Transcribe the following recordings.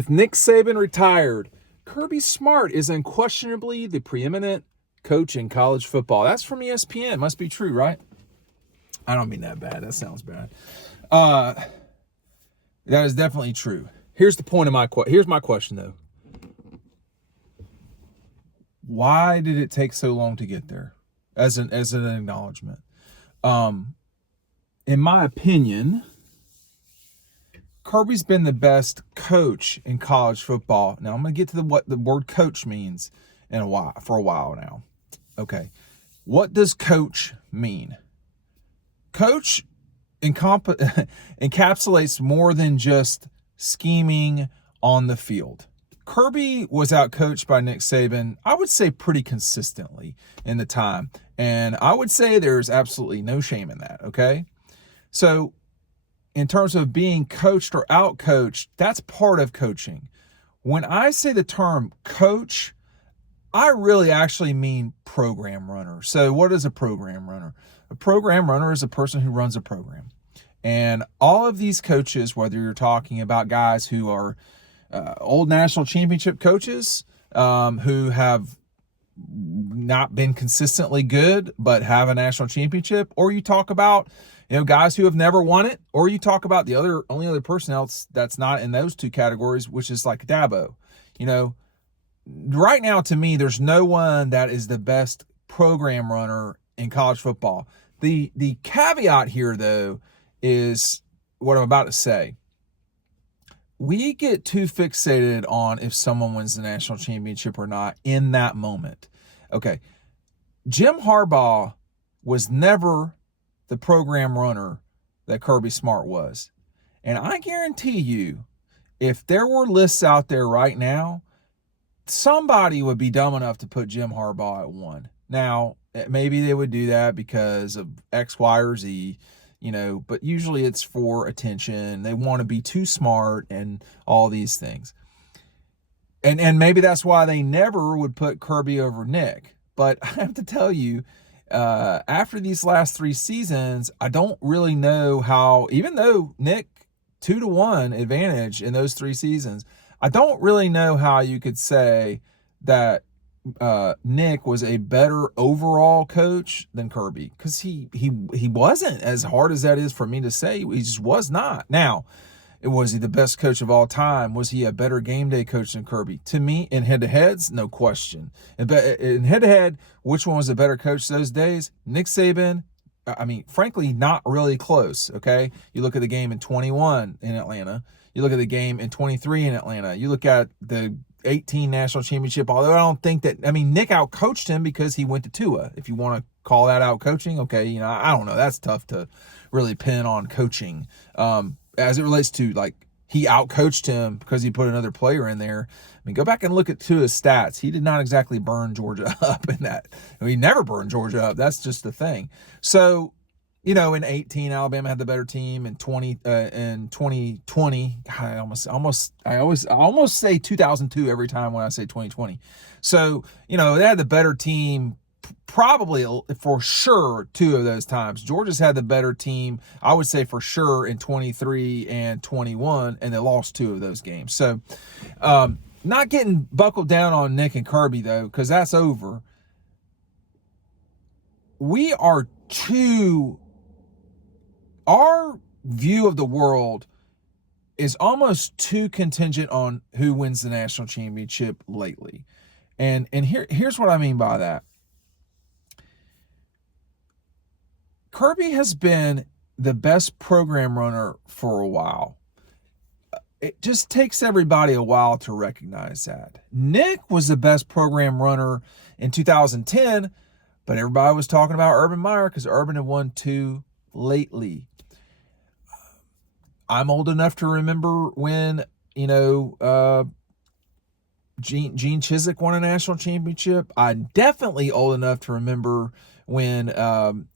With Nick Saban retired, Kirby Smart is unquestionably the preeminent coach in college football. That's from ESPN. Must be true, right? I don't mean that bad. That sounds bad. That is definitely true. Here's the point of here's my question though. Why did it take so long to get there? As an acknowledgement. In my opinion, Kirby's been the best coach in college football. Now I'm going to get to what the word coach means for a while now. Okay. What does coach mean? Coach encapsulates more than just scheming on the field. Kirby was outcoached by Nick Saban, I would say pretty consistently in the time. And I would say there's absolutely no shame in that, okay? So in terms of being coached or outcoached, that's part of coaching. When I say the term coach, I really actually mean program runner. So what is a program runner? A program runner is a person who runs a program. And all of these coaches, whether you're talking about guys who are old national championship coaches who have not been consistently good but have a national championship, or you talk about guys who have never won it, or you talk about the only other person else that's not in those two categories, which is like Dabo. Right now, to me, there's no one that is the best program runner in college football. The caveat here, though, is what I'm about to say. We get too fixated on if someone wins the national championship or not in that moment. Okay, Jim Harbaugh was never the program runner that Kirby Smart was. And I guarantee you, if there were lists out there right now, somebody would be dumb enough to put Jim Harbaugh at 1. Now, maybe they would do that because of X, Y, or Z, but usually it's for attention. They want to be too smart and all these things. And maybe that's why they never would put Kirby over Nick. But I have to tell you, after these last 3 seasons, I don't really know how, even though Nick 2-1 advantage in those 3 seasons, I don't really know how you could say that Nick was a better overall coach than Kirby, because he wasn't, as hard as that is for me to say. He just was not. Now, was he the best coach of all time? Was he a better game day coach than Kirby? To me, in head-to-heads, no question. In head-to-head, which one was a better coach those days? Nick Saban. I mean, frankly, not really close, okay? You look at the game in 21 in Atlanta. You look at the game in 23 in Atlanta. You look at the 18 national championship, although I don't think that, Nick outcoached him because he went to Tua. If you want to call that out coaching, okay, I don't know. That's tough to really pin on coaching. As it relates to, he outcoached him because he put another player in there. Go back and look at Tua's stats. He did not exactly burn Georgia up in that. He never burned Georgia up. That's just the thing. So, in 18, Alabama had the better team. In 2020, I almost say 2002 every time when I say 2020. So, they had the better team probably for sure 2 of those times. Georgia's had the better team, I would say for sure, in 23 and 21, and they lost 2 of those games. So, not getting buckled down on Nick and Kirby, though, because that's over. Our view of the world is almost too contingent on who wins the national championship lately. And here's what I mean by that. Kirby has been the best program runner for a while. It just takes everybody a while to recognize that. Nick was the best program runner in 2010, but everybody was talking about Urban Meyer because Urban had won 2 lately. I'm old enough to remember when, Gene Chizik won a national championship. I'm definitely old enough to remember when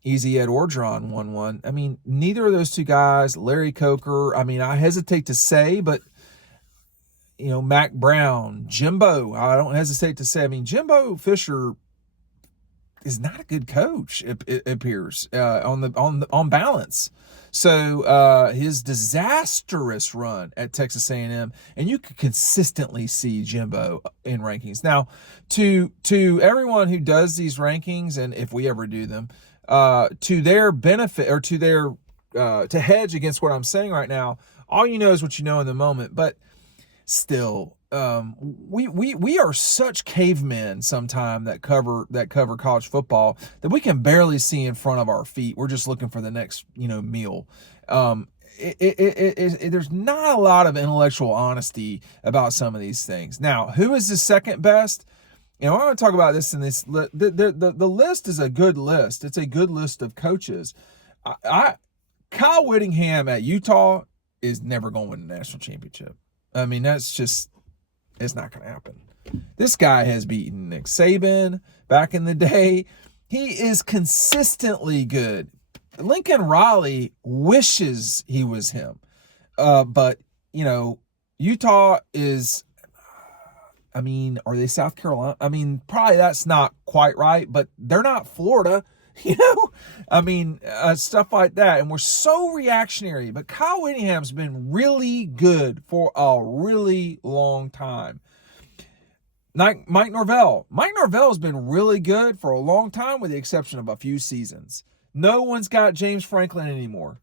Easy Ed Orgeron won one. Neither of those 2 guys, Larry Coker, I hesitate to say, but, Mac Brown, Jimbo, I don't hesitate to say. Jimbo Fisher is not a good coach. It appears on balance. So his disastrous run at Texas A&M, and you could consistently see Jimbo in rankings. Now, to everyone who does these rankings, and if we ever do them, to their benefit or to their to hedge against what I'm saying right now, all you know is what you know in the moment. But still, we are such cavemen sometimes that cover college football that we can barely see in front of our feet. We're just looking for the next meal. There's not a lot of intellectual honesty about some of these things. Now, who is the second best? I want to talk about this in this. The list is a good list. It's a good list of coaches. Kyle Whittingham at Utah is never going to win the national championship. I mean, it's not going to happen. This guy has beaten Nick Saban back in the day. He is consistently good. Lincoln Riley wishes he was him. But, Utah is, are they South Carolina? Probably that's not quite right, but they're not Florida. Stuff like that. And we're so reactionary. But Kyle Whittingham's been really good for a really long time. Mike Norvell. Mike Norvell's been really good for a long time with the exception of a few seasons. No one's got James Franklin anymore.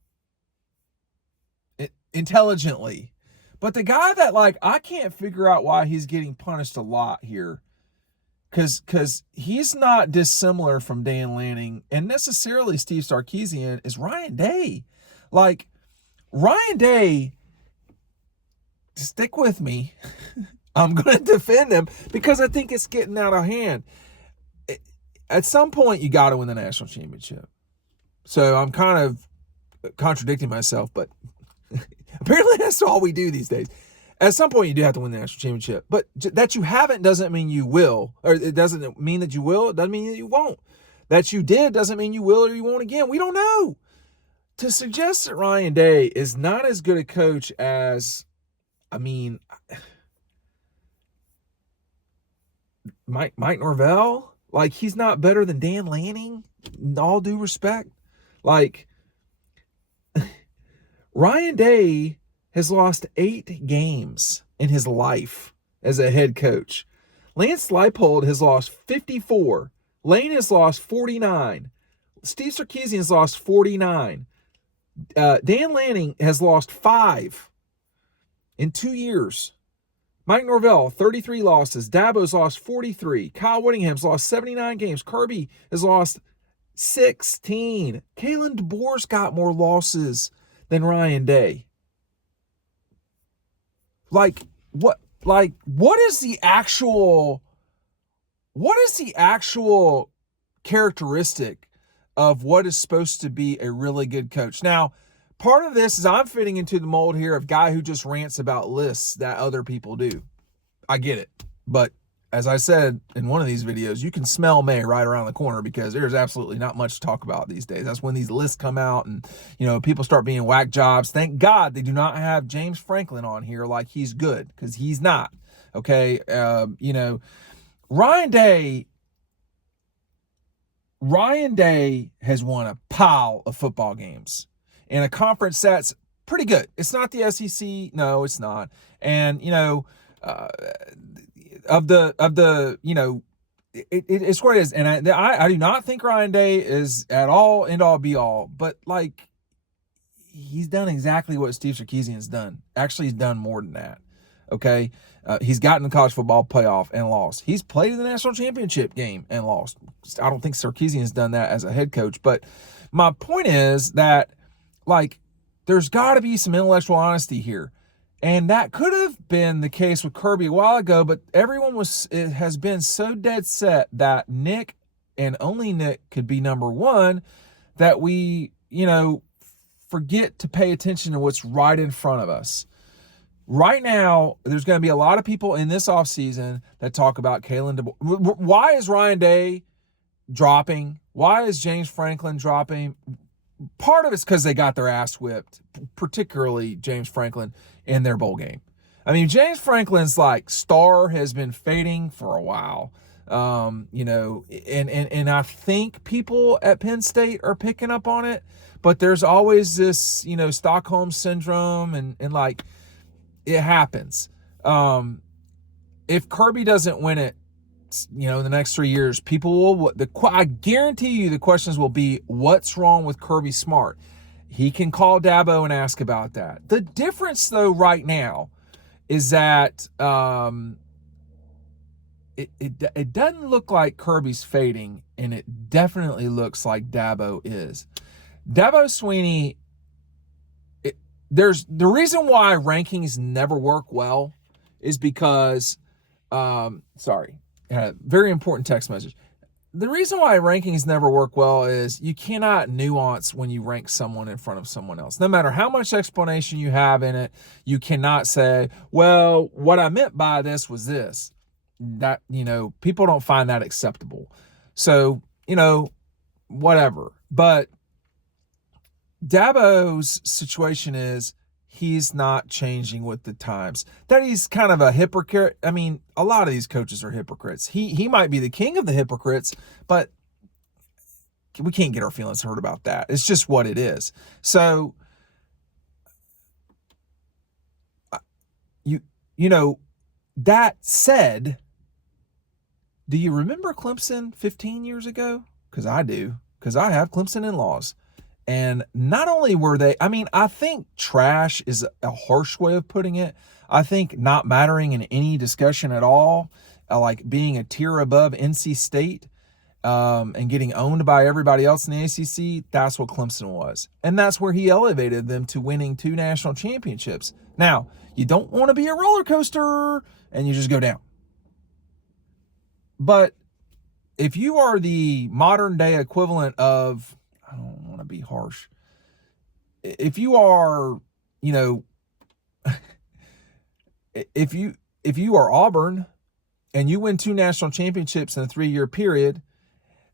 Intelligently. But the guy that, I can't figure out why he's getting punished a lot here. Because he's not dissimilar from Dan Lanning and necessarily Steve Sarkisian is Ryan Day. Ryan Day, stick with me. I'm going to defend him because I think it's getting out of hand. At some point, you got to win the national championship. So I'm kind of contradicting myself, but apparently that's all we do these days. At some point, you do have to win the national championship. But that you haven't doesn't mean you will. Or it doesn't mean that you will. It doesn't mean that you won't. That you did doesn't mean you will or you won't again. We don't know. To suggest that Ryan Day is not as good a coach as, Mike Norvell? He's not better than Dan Lanning? In all due respect. Ryan Day has lost 8 games in his life as a head coach. Lance Leipold has lost 54. Lane has lost 49. Steve Sarkisian has lost 49. Dan Lanning has lost 5 in 2 years. Mike Norvell, 33 losses. Dabo's lost 43. Kyle Whittingham's lost 79 games. Kirby has lost 16. Kalen DeBoer's got more losses than Ryan Day. What is the actual characteristic of what is supposed to be a really good coach? Now, part of this is I'm fitting into the mold here of guy who just rants about lists that other people do. I get it. But as I said in one of these videos, you can smell May right around the corner because there's absolutely not much to talk about these days. That's when these lists come out and, people start being whack jobs. Thank God they do not have James Franklin on here like he's good because he's not. Okay. Ryan Day has won a pile of football games in a conference that's pretty good. It's not the SEC. No, it's not. And, it's what it is. And I do not think Ryan Day is at all end all be all, but he's done exactly what Steve Sarkisian's done. Actually, he's done more than that. Okay. He's gotten the college football playoff and lost. He's played in the national championship game and lost. I don't think Sarkisian's done that as a head coach, but my point is that there's got to be some intellectual honesty here. And that could have been the case with Kirby a while ago, but everyone has been so dead set that Nick and only Nick could be number one that we, forget to pay attention to what's right in front of us. Right now, there's going to be a lot of people in this offseason that talk about Kalen DeBoer. Why is Ryan Day dropping? Why is James Franklin dropping? Part of it's because they got their ass whipped, particularly James Franklin in their bowl game. James Franklin's star has been fading for a while. You know, and I think people at Penn State are picking up on it, but there's always this, you know, Stockholm syndrome, and like, it happens. If Kirby doesn't win it, you know, in the next 3 years, people will, I guarantee you the questions will be, what's wrong with Kirby Smart? He can call Dabo and ask about that. The difference, though, right now is that it doesn't look like Kirby's fading, and it definitely looks like Dabo is. Dabo Swinney, there's the reason why rankings never work well is because, sorry, very important text message. The reason why rankings never work well is you cannot nuance when you rank someone in front of someone else. No matter how much explanation you have in it, you cannot say, well, what I meant by this was this. That, you know, people don't find that acceptable. So, you know, whatever. But Dabo's situation is he's not changing with the times. That he's kind of a hypocrite. I mean, a lot of these coaches are hypocrites. He might be the king of the hypocrites, but we can't get our feelings hurt about that. It's just what it is. So, you know, that said, do you remember Clemson 15 years ago? Because I do, because I have Clemson in-laws. And not only were they, I mean, I think trash is a harsh way of putting it. I think not mattering in any discussion at all, like being a tier above NC State and getting owned by everybody else in the ACC, that's what Clemson was. And that's where he elevated them to winning 2 national championships. Now, you don't want to be a roller coaster and you just go down. But if you are the modern day equivalent of, I don't want to be harsh, if you are, you know, if you are Auburn and you win 2 national championships in a 3-year period,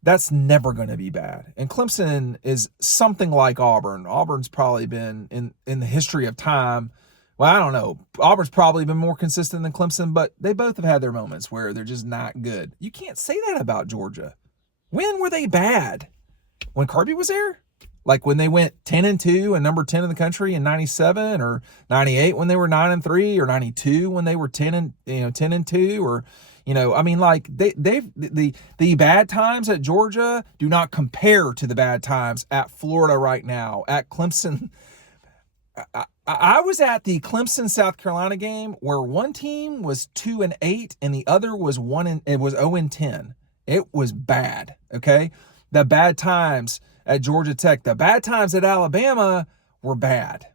that's never going to be bad. And Clemson is something like Auburn. Auburn's probably been in the history of time. Well, I don't know. Auburn's probably been more consistent than Clemson, but they both have had their moments where they're just not good. You can't say that about Georgia. When were they bad? When Kirby was there? Like when they went 10-2 and number 10 in the country in 97, or 98 when they were 9-3, or 92 when they were 10-2, or, you know, I mean, like the bad times at Georgia do not compare to the bad times at Florida right now, at Clemson. I was at the Clemson South Carolina game where one team was 2-8 and the other was 0-10. It was bad. Okay. The bad times at Georgia Tech, the bad times at Alabama were bad.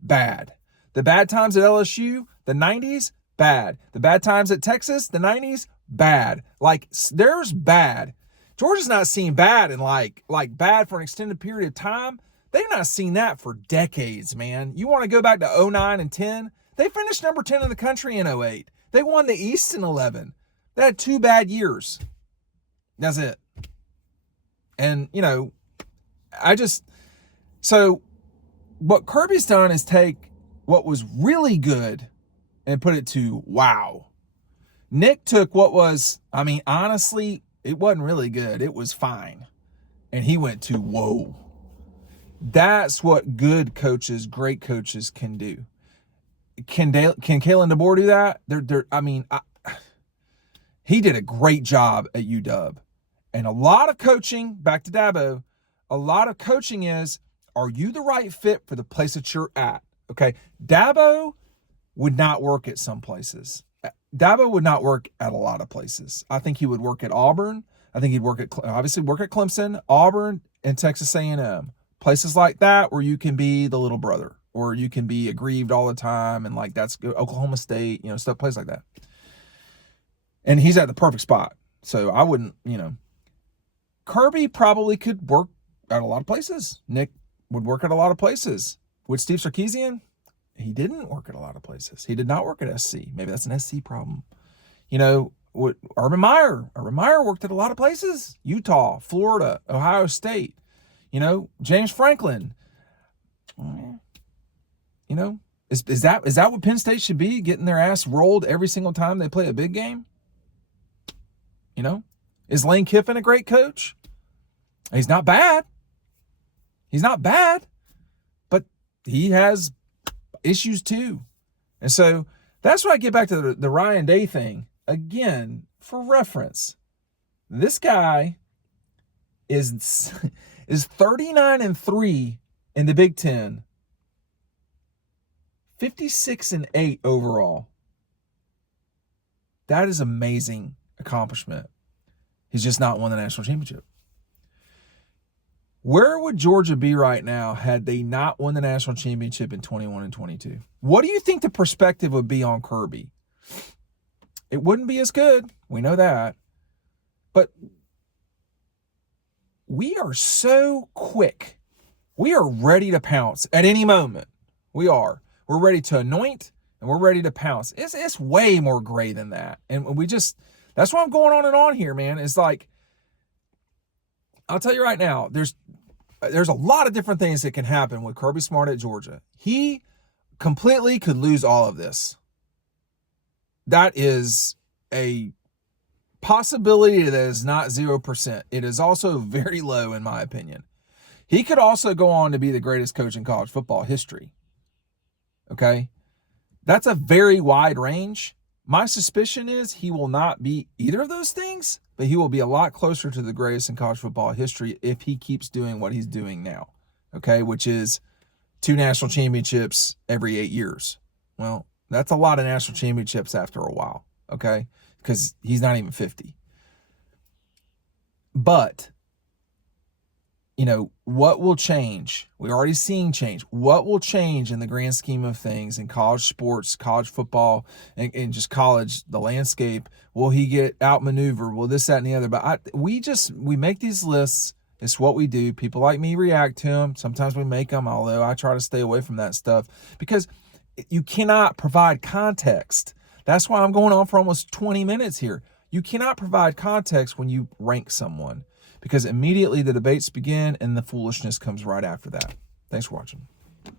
Bad. The bad times at LSU, the 90s, bad. The bad times at Texas, the 90s, bad. Like, there's bad. Georgia's not seen bad in like bad for an extended period of time. They've not seen that for decades, man. You want to go back to 09 and 10? They finished number 10 in the country in 08. They won the East in 11. They had 2 bad years. That's it. And, you know, so what Kirby's done is take what was really good and put it to wow. Nick took what was, I mean, honestly, it wasn't really good. It was fine. And he went to whoa. That's what good coaches, great coaches can do. Can Kalen DeBoer do that? He did a great job at UW. And a lot of coaching, back to Dabo, a lot of coaching is, are you the right fit for the place that you're at? Okay. Dabo would not work at some places. Dabo would not work at a lot of places. I think he would work at Auburn. I think he'd work at Clemson, Auburn, and Texas A&M. Places like that where you can be the little brother, or you can be aggrieved all the time, and like that's Oklahoma State, you know, stuff, places like that. And he's at the perfect spot. So I wouldn't, you know, Kirby probably could work at a lot of places. Nick would work at a lot of places. With Steve Sarkisian, he didn't work at a lot of places. He did not work at SC. Maybe that's an SC problem. You know, Urban Meyer worked at a lot of places. Utah, Florida, Ohio State. You know, James Franklin. You know, is that what Penn State should be? Getting their ass rolled every single time they play a big game? You know, is Lane Kiffin a great coach? He's not bad. He's not bad, but he has issues too. And so that's why I get back to the Ryan Day thing. Again, for reference, this guy is 39-3 in the Big Ten, 56-8 overall. That is amazing accomplishment. He's just not won the national championship. Where would Georgia be right now had they not won the national championship in 21 and 22? What do you think the perspective would be on Kirby? It wouldn't be as good. We know that. But we are so quick. We are ready to pounce at any moment. We are. We're ready to anoint and we're ready to pounce. It's way more gray than that. And we just, that's why I'm going on and on here, man. It's like, I'll tell you right now, there's a lot of different things that can happen with Kirby Smart at Georgia. He completely could lose all of this. That is a possibility that is not 0%. It is also very low, in my opinion. He could also go on to be the greatest coach in college football history. Okay? That's a very wide range. My suspicion is he will not be either of those things, but he will be a lot closer to the greatest in college football history if he keeps doing what he's doing now, okay, which is 2 national championships every 8 years. Well, that's a lot of national championships after a while, okay, because he's not even 50. But, you know, what will change? We're already seeing change. What will change in the grand scheme of things in college sports, college football, and just college, the landscape? Will he get outmaneuvered? Will this, that, and the other? But we make these lists. It's what we do. People like me react to them. Sometimes we make them, although I try to stay away from that stuff because you cannot provide context. That's why I'm going on for almost 20 minutes here. You cannot provide context when you rank someone, because immediately the debates begin and the foolishness comes right after that. Thanks for watching.